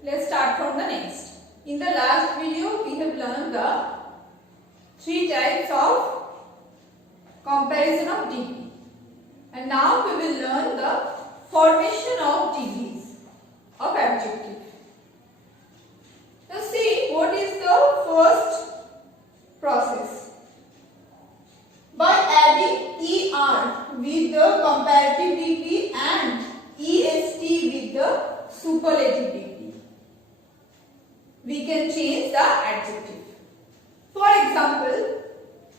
Let's start from the next. In the last video, we have learned the three types of comparison of degree. And now we will learn the formation of degrees of adjective. Now see what is the first process. By adding ER with the comparative degree and EST with the superlative degree, we can change the adjective. For example,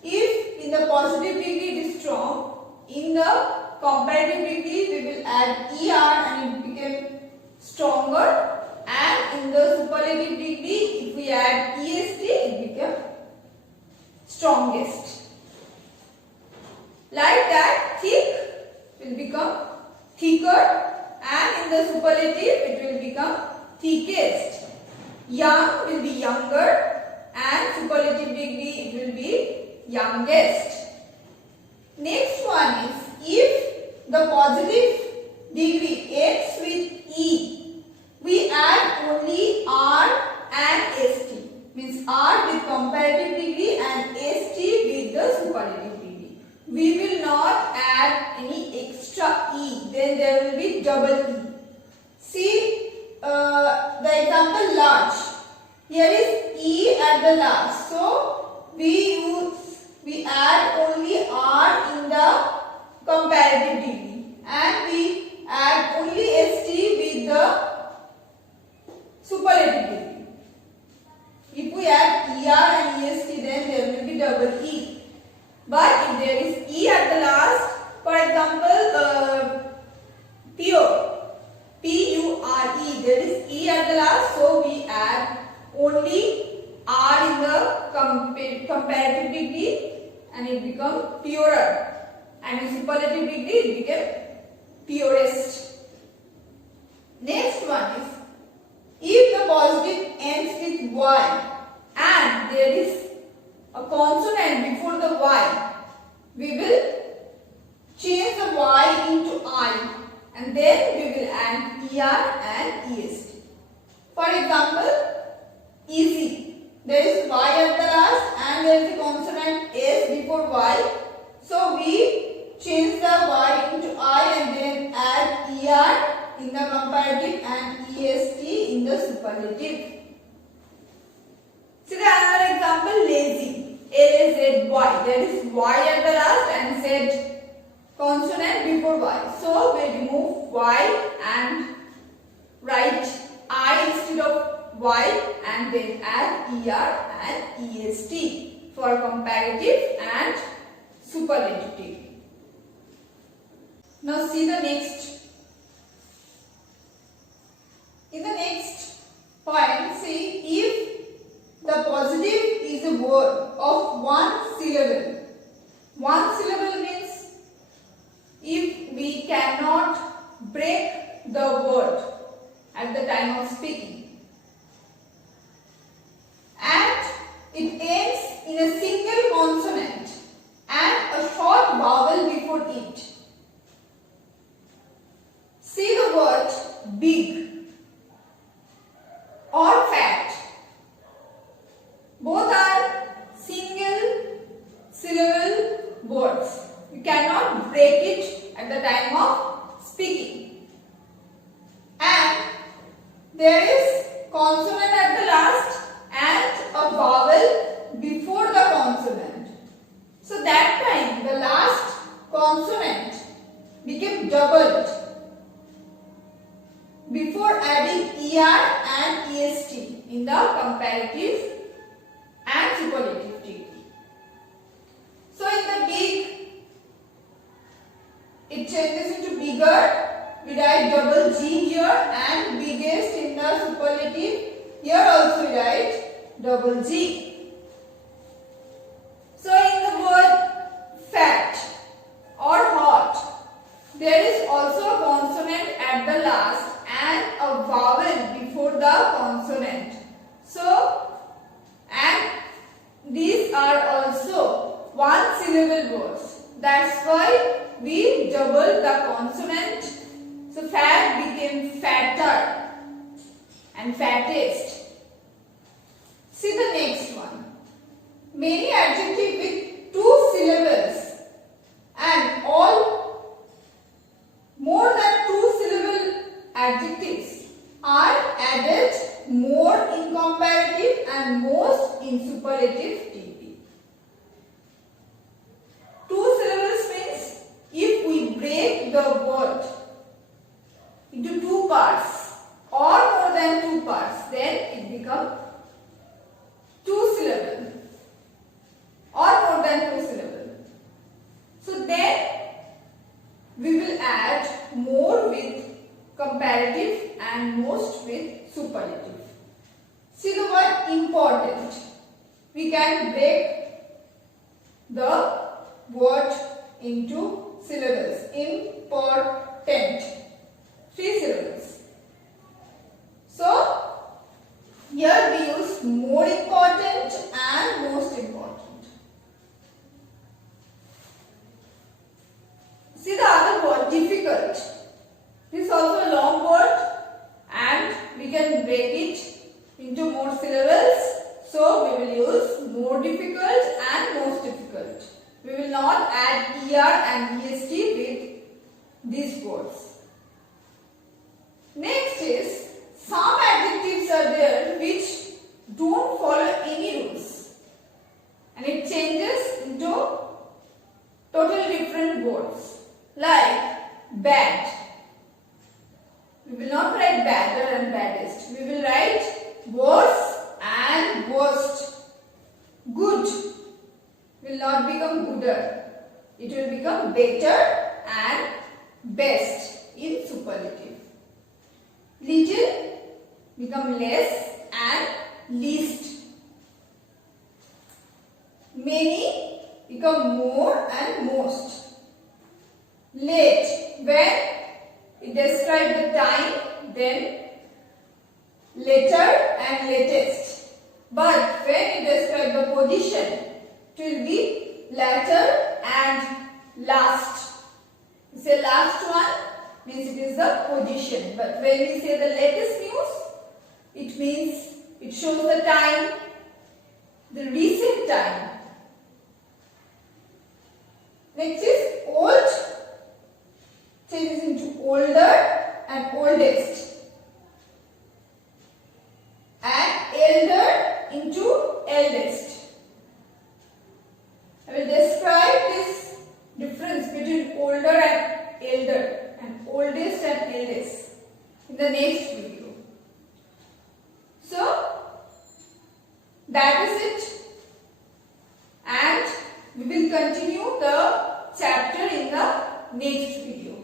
if in the positive degree it is strong, in the comparative degree we will add ER and it became stronger, and in the superlative degree if we add EST it became strongest. Like that, thick will become thicker, and in the superlative it will become thickest. Young will be younger, and superlative degree it will be youngest. Next one is, if the positive degree ends with E, we add only R and ST. Means R with comparative degree and ST with the superlative degree. We will not add any extra E, then there will be double E. See the example large. Here is E at the last. So we add only R in the comparative degree and we add only ST with the superlative degree. If we add ER and EST, then there will be double E. But if there is E at the last, for example, pure, P-U-R-E, there is E at the last, so we add only R in the comparative degree and it becomes purer, and in superlative degree it became purest. Next one is, if the positive ends with Y and there is a consonant before the Y, we will change the Y into I and then we will add ER and EST. For example, easy. There is Y at the last and there is a consonant S before Y. So we change the Y into I and then add ER in the comparative and EST in the superlative. See the another example, lazy. L-A-Z-Y. There is Y at the last and Z consonant before Y. So we remove Y and write I instead of Y and then add ER and EST for comparative and superlative. Now see the next. In the next point, see if the positive is a word of one syllable. One syllable means if we cannot break the word at the time of speaking, and it ends in a single consonant and a short vowel before it. See the word big or fat. Both are single syllable words. You cannot break it at the time of speaking. And there is consonant at the last and a vowel before the consonant. So that time the last consonant became doubled before adding ER and EST in the comparative and superlative degree. So in the big, it changes into bigger. We write double G here, and biggest in the superlative. Here also we write double G. So in the word fat or hot, there is also a consonant at the last and a vowel before the consonant. So, and these are also one syllable words. That's why we double the consonant. So fat became fatter and fattest. See the next one. Many adjectives with 2 syllables and all more than 2 syllable adjectives are added more in comparative and most in superlative TP. 2 syllables means if we break the word into 2 parts or more than 2 parts, then it becomes 2 syllable or more than 2 syllable. So then we will add more with comparative and most with superlative. See the word important. We can break the word into syllables. Important. 3 syllables. So here we use more important and most important. See the other word, difficult. This is also a long word and we can break it into more syllables. So we will use more difficult and most difficult. We will not add ER and EST with these words. Next is some adjectives are there which don't follow any rules and it changes into totally different words like bad. We will not write better and baddest. We will write worse and worst. Good will not become gooder. It will become better and best in superlative. Little become less and least. Many become more and most. Late, when it describes the time, then later and latest. But when it describes the position, it will be latter and last. We say last one means it is the position. But when we say the latest news, it means it shows the time, the recent time. Next is old, changes into older and oldest. And elder into eldest. I will describe this difference between older and elder and oldest and eldest in the next video. So that is it, and we will continue the chapter in the next video.